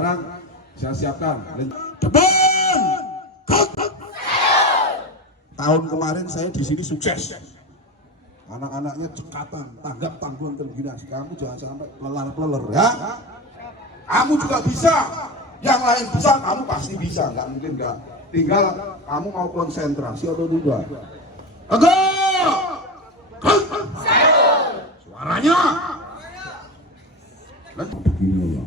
sekarang saya siapkan. Depan. Tahun kemarin saya di sini sukses. Anak-anaknya cekatan, tanggap tanggung terginas. Kamu jangan sampai lelar-leler ya. Kamu juga bisa. Yang lain bisa, kamu pasti bisa. Nggak mungkin nggak. Tinggal kamu mau konsentrasi atau tidak. Tegak. Suaranya. Begini ya.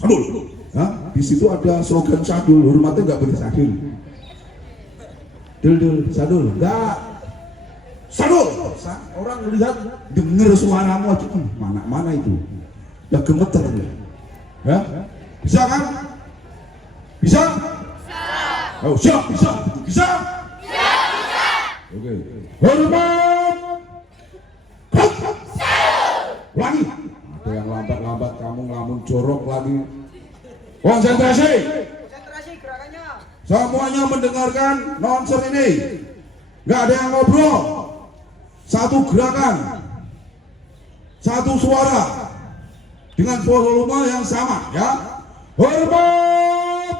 Sadul. Ya, di situ ada slogan sadul. Hormatnya nggak boleh sadul. Dul, sadul. Enggak. Sadul. Orang lihat, dengar suaramu aja. Mana itu? Udah gemeter ya. Ya? Bisa kan? Bisa? Oh, siap, bisa. Bisa? Bisa. Oke. Hormat. Lagi. Ada yang lambat-lambat, kamu ngelamun jorok lagi. Konsentrasi. Konsentrasi gerakannya. Semuanya mendengarkan nonser ini. Nggak ada yang ngobrol. Satu gerakan, satu suara, dengan volume yang sama, ya. Hormat.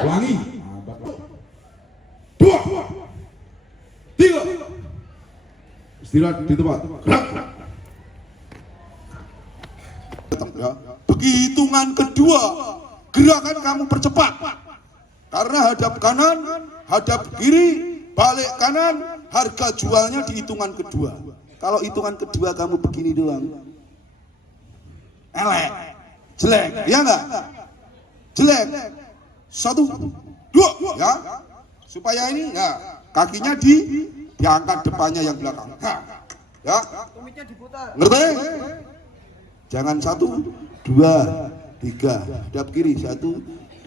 Ulangi. 2, 3. Istirahat di tempat. Gerak. Ya. Hitungan kedua, gerakan kamu percepat. Karena hadap kanan, hadap kiri, balik kanan, harga jualnya di hitungan kedua. Kalau hitungan kedua kamu begini doang, elek, jelek, ya enggak? Jelek. 1, 2, ya. Supaya ini, ya, kakinya diangkat, depannya yang belakang. Ya. Tumitnya diputar. Ngerti? Jangan 1, 2, 3. Hadap kiri 1, 2,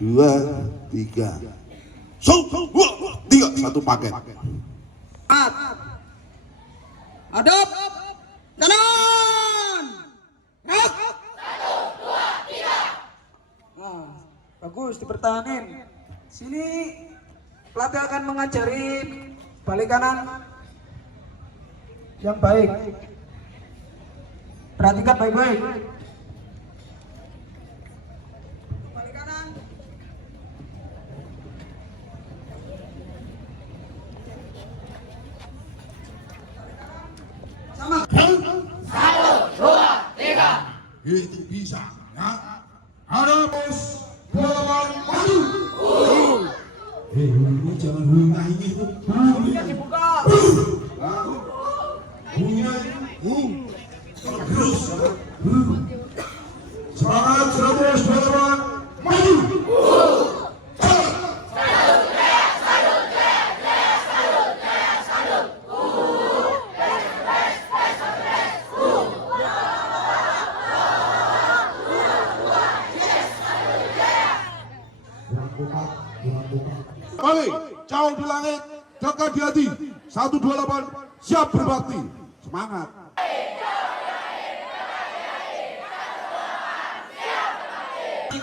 3. 1, 2, 3. Satu paket. Hadap kanan. Gerak. 1, 2, 3. Nah, bagus dipertahanin. Sini pelatih akan mengajari balik kanan yang baik. Perhatikan baik-baik. Balik kanan. Sama. 1, 2, 3. Itu bisa, ya. Ada bos, bola maju. Ini jangan hengah ini tuh. Dibuka. Bunyinya terus. Semangat 100 bola maju. Balik, jauh di langit, dekat di hati. 128, siap berbakti. Semangat.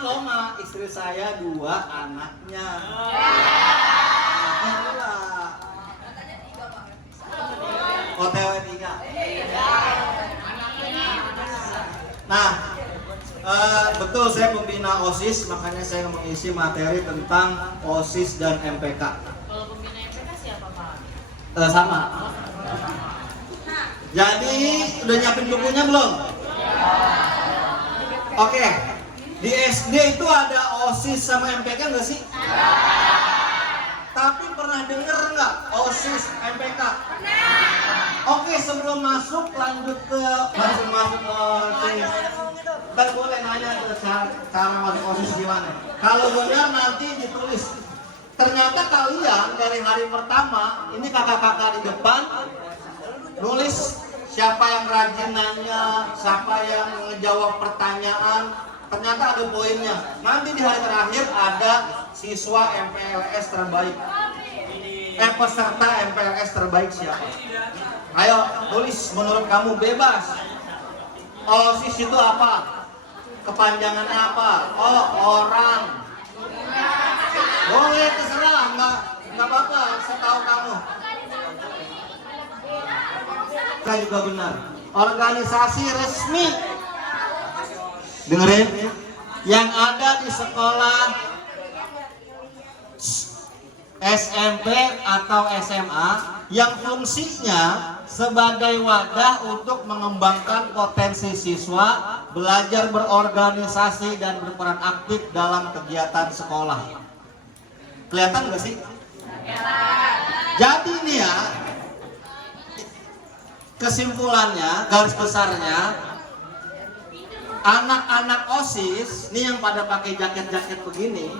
Loma, istri saya 2 anaknya. Anaknya 2. OTW 3. Nah, betul saya pembina OSIS, makanya saya mengisi materi tentang OSIS dan MPK. Kalau pembina MPK siapa, Pak? Sama. Jadi udah nyiapin bukunya belum? Oke. Di SD itu ada OSIS sama MPK nggak sih? Tapi pernah denger nggak OSIS MPK? Oke, sebelum masuk lanjut ke masuk OSIS. Ntar boleh nanya ke cara masuk OSIS gimana. Kalau benar nanti ditulis. Ternyata kalian dari hari pertama ini kakak-kakak di depan nulis siapa yang rajin nanya, siapa yang ngejawab pertanyaan. Ternyata ada poinnya. Nanti di hari terakhir ada siswa MPLS terbaik. Peserta MPLS terbaik siapa? Ayo tulis menurut kamu, bebas. OSIS itu apa? Kepanjangannya apa? Oh, orang. Boleh terserah, nggak apa-apa, setahu kamu. Saya juga benar. Organisasi resmi dengerin, yang ada di sekolah SMP atau SMA yang fungsinya sebagai wadah untuk mengembangkan potensi siswa belajar berorganisasi dan berperan aktif dalam kegiatan sekolah. Kelihatan nggak sih? Jadi nih ya, kesimpulannya, garis besarnya, anak-anak OSIS nih yang pada pakai jaket-jaket begini.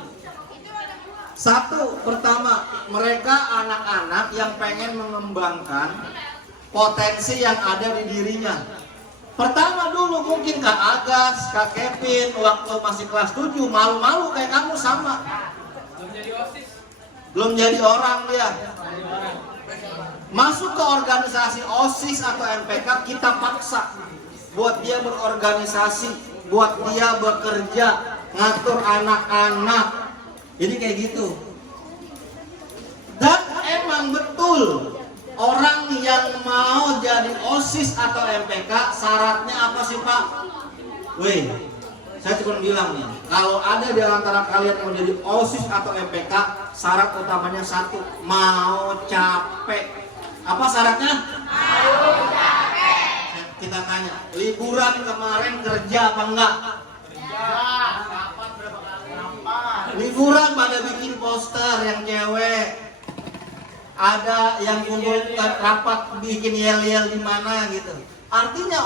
Satu, pertama, mereka anak-anak yang pengen mengembangkan potensi yang ada di dirinya. Pertama dulu mungkin Kak Agas, Kak Kevin waktu masih kelas 7 malu-malu kayak kamu sama. Belum jadi orang dia. Masuk ke organisasi OSIS atau MPK kita paksa buat dia berorganisasi, buat dia bekerja, ngatur anak-anak. Jadi kayak gitu. Dan emang betul orang yang mau jadi OSIS atau MPK syaratnya apa sih Pak? Weh, saya cuma bilang nih, kalau ada di antara kalian yang menjadi OSIS atau MPK, syarat utamanya satu, mau capek. Apa syaratnya? Mau capek. Kita tanya, liburan kemarin kerja apa enggak? Kerja. Liburan pada bikin poster yang cewek, ada yang kumpul rapat bikin yel-yel di mana gitu. Artinya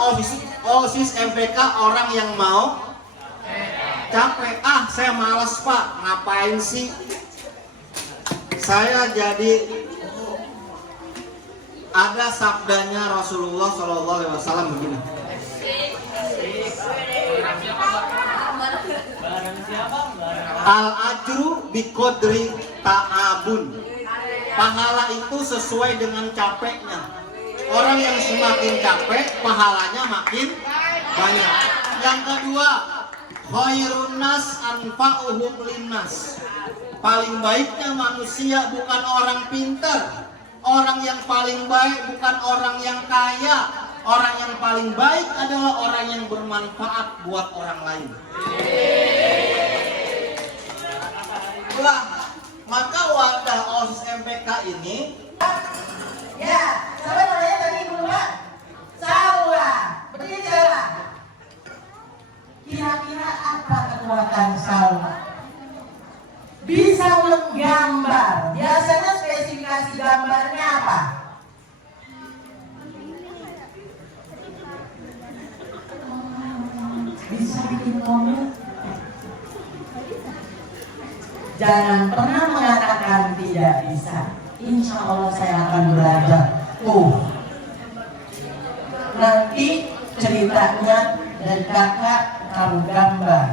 OSIS MPK orang yang mau capek. Ah, saya malas Pak, ngapain sih? Saya jadi ada sabdanya Rasulullah SAW begini. Al-ajru biqadri ta'abun. Pahala itu sesuai dengan capeknya. Orang yang semakin capek, pahalanya makin banyak. Yang kedua, khairun nas anfa'uhum linnas. Paling baiknya manusia bukan orang pintar. Orang yang paling baik bukan orang yang kaya. Orang yang paling baik adalah orang yang bermanfaat buat orang lain. Lah, maka wadah OSIS MPK ini ya, siapa namanya tadi Ibu Mbak? Saula. Berdiri salah. Kira-kira apa kekuatan Saula? Bisa menggambar. Biasanya spesifikasi gambarnya apa? Bisa bikin komik. Jangan pernah mengatakan tidak bisa. Insya Allah saya akan belajar. Nanti ceritanya dari kakak kamu gambar,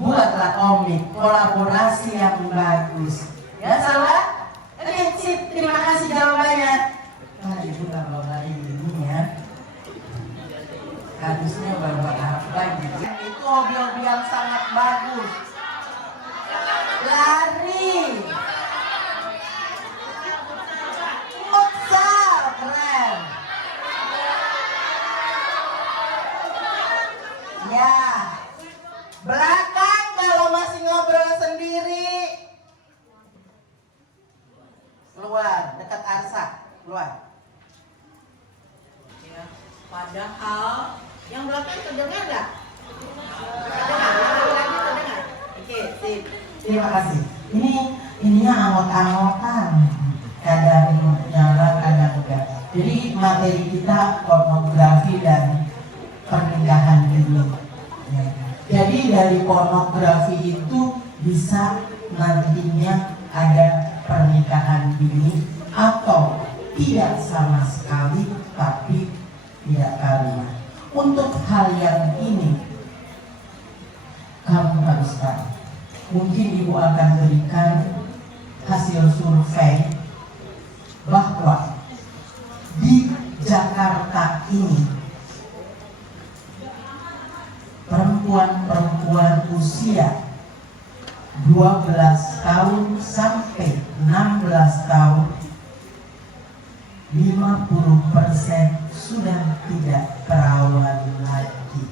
buatlah komik, kolaborasi yang bagus. Ya salah? Oke, sip. Terima kasih jawabannya. Nah, ibu nggak bawa ini ya. Harusnya bawa apa gitu. Itu hobi-hobi yang sangat bagus. Lari, futsal, keren. Ya, belakang kalau masih ngobrol sendiri, keluar dekat Arsa, keluar. Ya, padahal yang belakang terdengar nggak? Terdengar. Oke, sip. Terima kasih. Ininya angot-angotan, kadang nyala, kadang enggak. Jadi materi kita pornografi dan pernikahan dini. Ya. Jadi dari pornografi itu bisa nantinya ada pernikahan dini atau tidak sama sekali tapi tidak kawin. Untuk hal yang ini kamu harus tahu. Mungkin ibu akan berikan hasil survei bahwa di Jakarta ini perempuan-perempuan usia 12 tahun sampai 16 tahun 50% sudah tidak perawan lagi.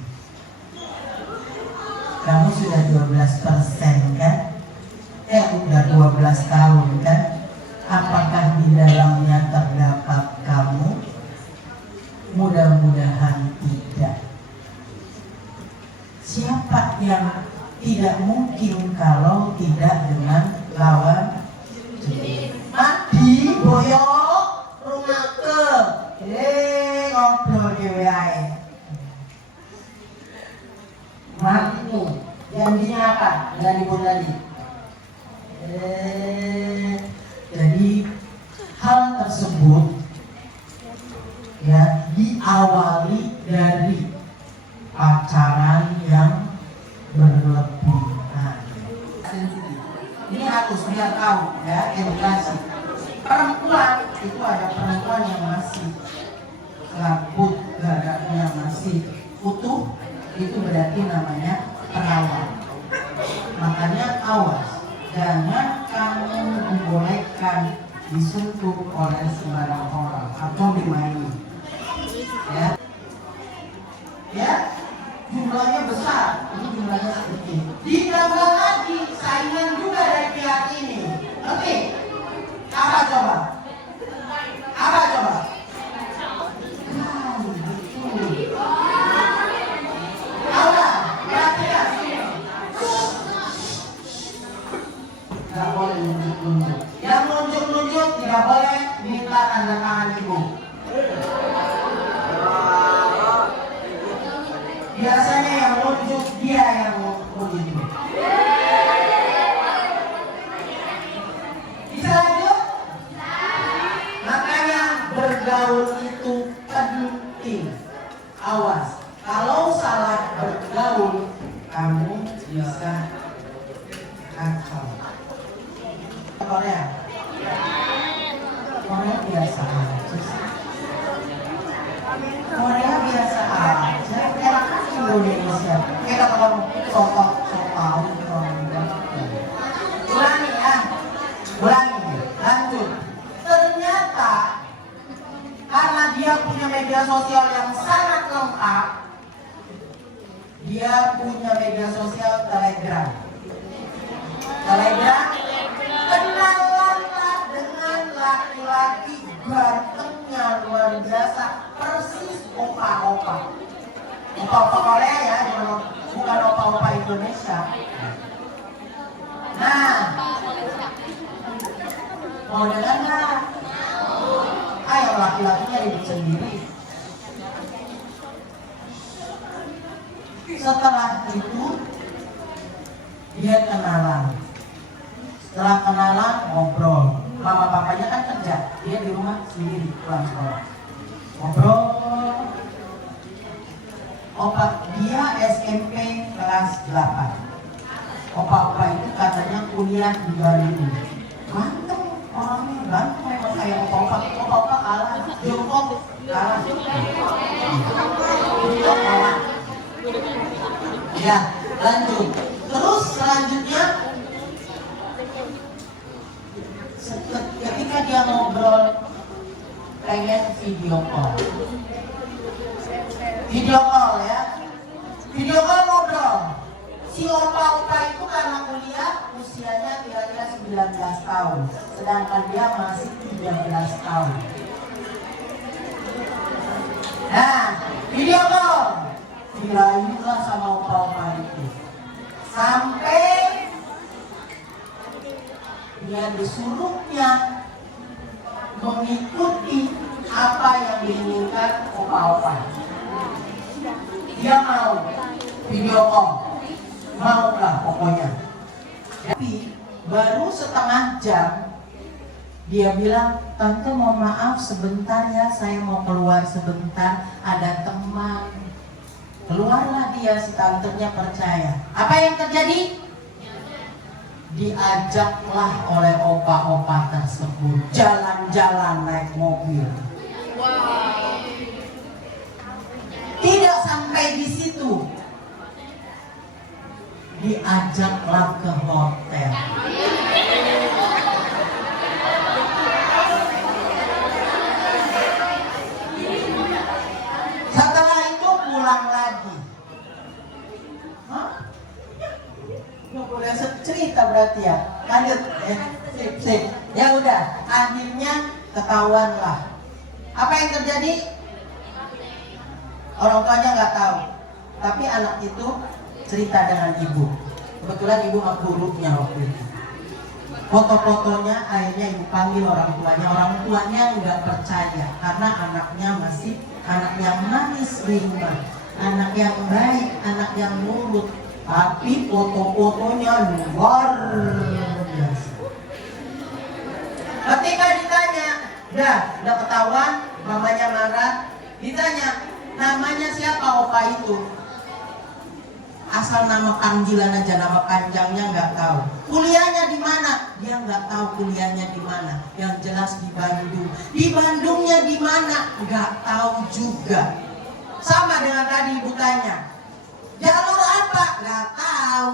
Kamu sudah 12% kan? Udah 12 tahun kan? Apakah di dalamnya terdapat kamu? Mudah-mudahan tidak. Siapa yang tidak mungkin kalau tidak dengan lawan jenis? Mati, boyok, rumah ke, ngobrol dewe ae. Mati, janjinya apa? Dari tadi. Jadi hal tersebut ya diawali dari pacaran yang berlebihan. Ini harus biar tahu ya, edukasi. Perempuan itu ada perempuan yang masih laput, gagaknya masih utuh, itu berarti namanya perawan. Makanya awas, jangan kamu dibolehkan disentuh oleh sembarang orang atau dimaini. Ya, jumlahnya besar, ini jumlahnya sedikit. Ditambah lagi saingan juga dari pihak ini. Oke, apa coba? Apa coba? Tidak boleh nunjuk-nunjuk. Yang nunjuk-nunjuk tidak boleh minta tanda tangan ibu. Biasanya yang nunjuk dia yang nunjuk. Bisa lanjut? Makanya bergaul itu penting. Awas, kalau salah bergaul kamu bisa kacau. Korea biasa aja sih. Korea biasa aja, enak kan Indonesia. Kita kalau sotok tahu ulangi ya, ulangi, lanjut. Ternyata karena dia punya media sosial yang sangat lengkap, dia punya media sosial Telegram. Kenalanlah dengan laki-laki gantengnya luar biasa, persis opa-opa. Opa-opa Korea ya, bukan opa-opa Indonesia. Nah, mau dengar nggak? Ayo laki-lakinya hidup sendiri. Setelah itu dia kenalan. Setelah kenalan ngobrol, mama papanya kan kerja, dia di rumah sendiri pulang sekolah. Ngobrol, opa dia SMP kelas 8. Opa-opa itu katanya kuliah di Bali. Ganteng orangnya, ganteng memang kayak opa-opa. Opa-opa kalah, jongkok kalah. Ya, lanjut. Terus selanjutnya ketika dia ngobrol pengen video call ya, video call ngobrol. Si opa-opa itu karena kuliah usianya kira-kira 19 tahun, sedangkan dia masih 13 tahun. Nah, video call dirayulah sama opa-opa itu sampai dia disuruhnya mengikuti apa yang diinginkan opa-opa. Dia mau video call, maulah pokoknya. Tapi baru setengah jam dia bilang, tante mohon maaf sebentar ya, saya mau keluar sebentar, ada teman. Keluarlah dia, si tantenya percaya. Apa yang terjadi? Diajaklah oleh opa-opa tersebut jalan-jalan naik mobil. Tidak sampai di situ, diajaklah ke hotel. Setelah itu pulang lagi. Hah? Ya boleh cerita berarti ya. Lanjut, sip. Ya udah, akhirnya ketahuan lah. Apa yang terjadi? Orang tuanya nggak tahu, tapi anak itu cerita dengan ibu. Kebetulan ibu buruknya waktu itu. Foto-fotonya akhirnya ibu panggil orang tuanya nggak percaya karena anaknya masih anak yang manis rimba, anak yang baik, anak yang nurut, tapi foto-fotonya luar biasa. Ketika ditanya, udah ketahuan, mamanya marah, ditanya namanya siapa opa itu, asal nama panggilan aja, nama panjangnya nggak tahu. Kuliahnya di mana? Dia nggak tahu kuliahnya di mana. Yang jelas di Bandung. Di Bandungnya di mana? Nggak tahu juga. Sama dengan tadi ibu tanya, jalur apa? Nggak tahu.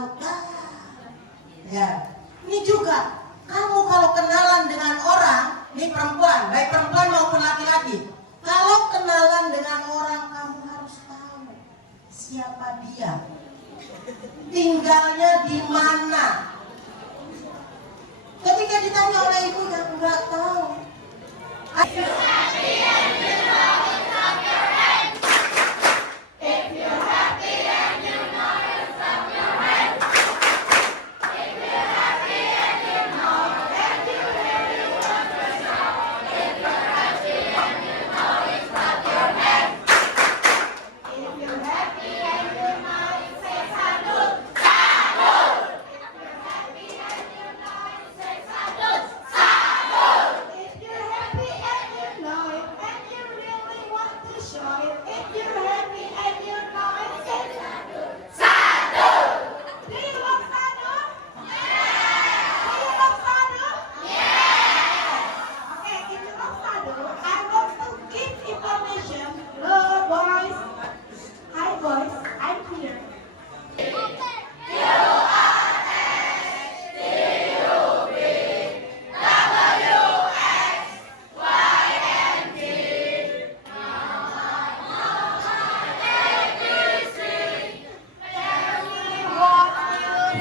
Ya, ini juga. Kamu kalau kenalan dengan orang, ini perempuan, baik perempuan maupun laki-laki. Kalau kenalan dengan orang, kamu harus tahu siapa dia. Tinggalnya di mana? Ketika ditanya oleh ibu nggak tahu.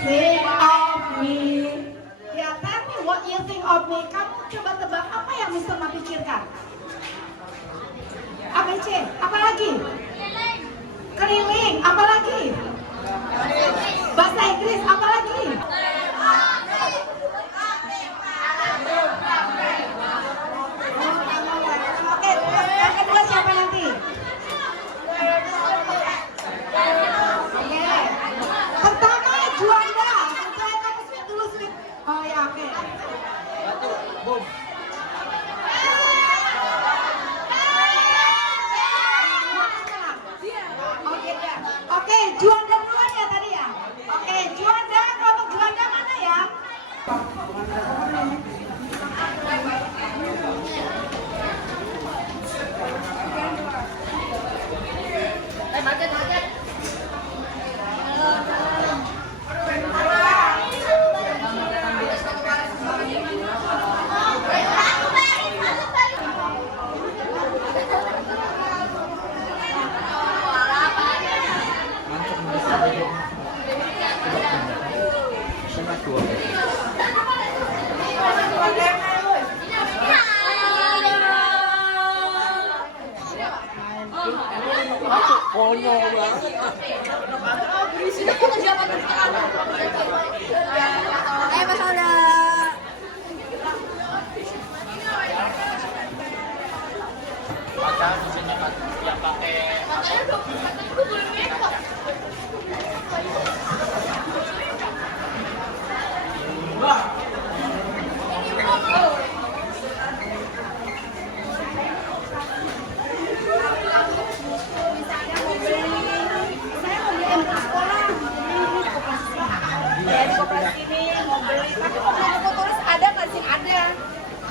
Think of me. Ya, tell me what you think of me. Kamu coba tebak apa yang Mr. Ma pikirkan? ABC, apa lagi? Keliling, apa lagi? Bahasa Inggris, apa lagi? Oke, yang kedua siapa nanti? Pertama Juanda. Saya kamu sweet dulu sweet. Oh ya oke. Oke, Juanda duluan ya tadi ya. Oke, Juanda, kelompok Juanda mana ya?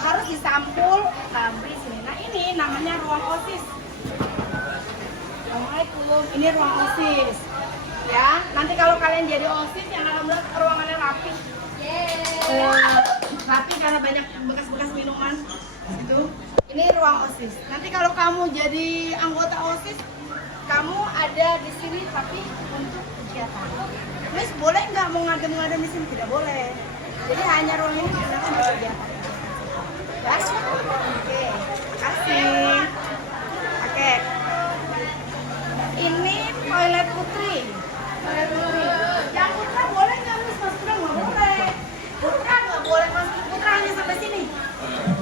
Harus disampul, beli sini. Nah ini namanya ruang OSIS. Assalamualaikum, ini ruang OSIS. Ya, nanti kalau kalian jadi OSIS yang alhamdulillah ruangannya rapi. Rapi karena banyak bekas-bekas minuman. Gitu. Ini ruang OSIS. Nanti kalau kamu jadi anggota OSIS, kamu ada di sini tapi untuk kegiatan. Miss boleh nggak mau ngadem-ngadem di sini? Tidak boleh. Jadi hanya ruang ini digunakan untuk kegiatan. Ya? Oke, kasih. Oke. Ini toilet putri. Toilet putri. Yang putra boleh nggak Miss? Mas Putra nggak boleh. Putra nggak boleh masuk. Putra hanya sampai sini.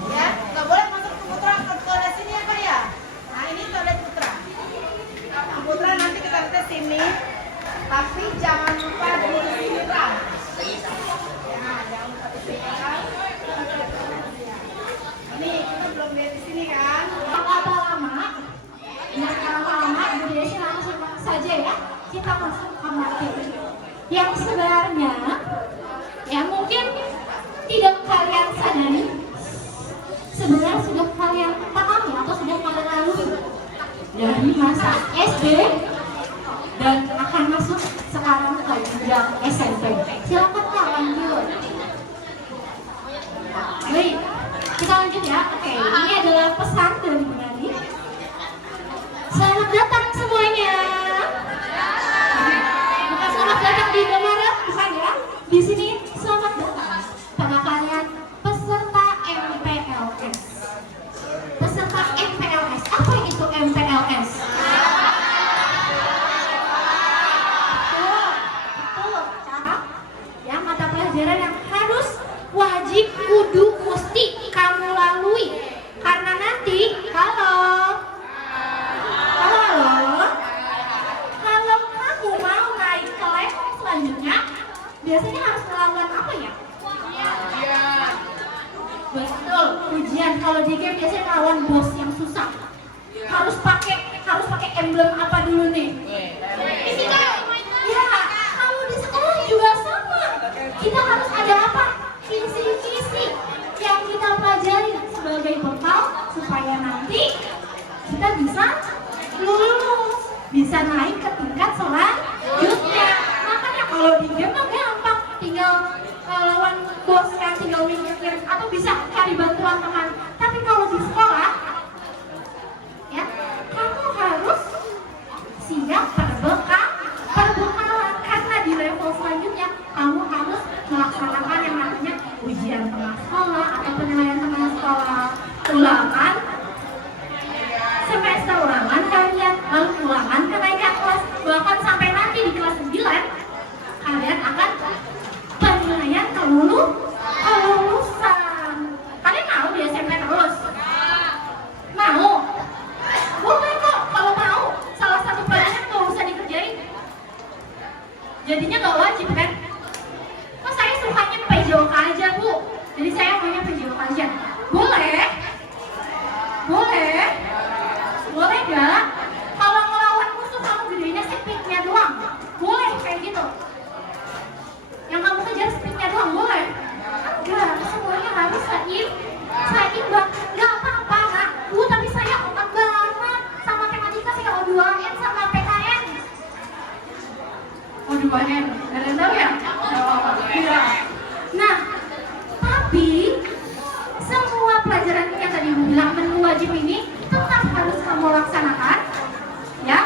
Ya, nggak boleh masuk ke putra ke toilet sini ya Pak ya. Nah ini toilet putra. Nah, putra nanti kita lihat sini. Tapi jangan lupa di sini Pak. Ya, jangan lupa di sini kan. Ini kita belum lihat di sini kan. Kata lama, yang lama Bu Desi langsung saja ya kita masuk ke materi yang sebenarnya ya mungkin tidak kalian sadari sebenarnya sudah kalian pahami atau sudah kalian lalui dari masa SD dan akan masuk sekarang ke jenjang SMP. Silakan Kak lanjut. Baik, kita lanjut ya. Oke, ini adalah pesan dari Bu Nadi. Selamat datang semuanya. Bukan selamat datang di Indomaret, bukan ya. Di sini selamat datang pada kalian peserta MPLS. Peserta MPLS. Apa itu MPLS? Betul. Ya, mata pelajaran yang harus wajib kudu mesti kamu lalui. Karena nanti kalau kamu mau naik ke level selanjutnya, biasanya harus melawan apa ya? Ujian. Betul, ujian. Kalau di game biasanya melawan bos yang susah. Harus pakai emblem apa dulu nih? Fisika. Ya, kalau di sekolah juga sama. Kita harus ada apa? Visi-visi yang kita pelajari sebagai bekal supaya nanti kita bisa lulus, bisa naik ke tingkat selanjutnya. Makanya kalau di game mah gampang, tinggal lawan bos yang tinggal mikir atau bisa cari bantuan teman. Tapi kalau di sekolah, ya kamu harus siap perbekalan karena di level selanjutnya kamu harus melaksanakan yang namanya ujian tengah sekolah atau penilaian tengah sekolah, ulangan semester ulangan kalian, lalu ulangan kenaikan kelas, bahkan sampai nanti di kelas 9 kalian akan penilaian kelulusan. Kalian mau di SMP lulus? Mau? Boleh kok kalau mau. Salah satu pelajaran nggak usah dikerjain. Jadinya nggak wajib kan? Kok saya sukanya PJOK aja Bu? Jadi saya maunya PJOK aja. Boleh? Boleh? Boleh gak? Kalau ngelawan musuh kamu gedenya speednya doang, boleh kayak gitu. Yang kamu kejar speednya doang, boleh? Enggak, semuanya harus seimbang. Gak apa-apa Kak, Bu tapi saya otak banget. Sama matematika saya O2N sama PKN. O2N, gak ada yang tahu ya? Iya. Nah, tapi semua pelajaran yang tadi Ibu bilang menu wajib ini tetap harus kamu laksanakan ya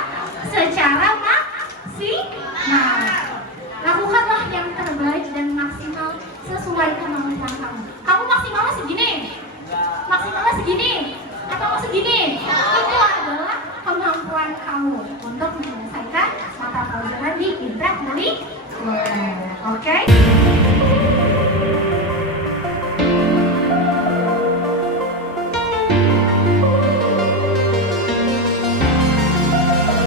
secara maksimal. Lakukanlah yang terbaik dan maksimal sesuai kemampuan kamu. Kamu maksimalnya segini? Maksimalnya segini? Atau mau segini? Itu adalah kemampuan kamu untuk menyelesaikan mata pelajaran di Intra Muli. Oke?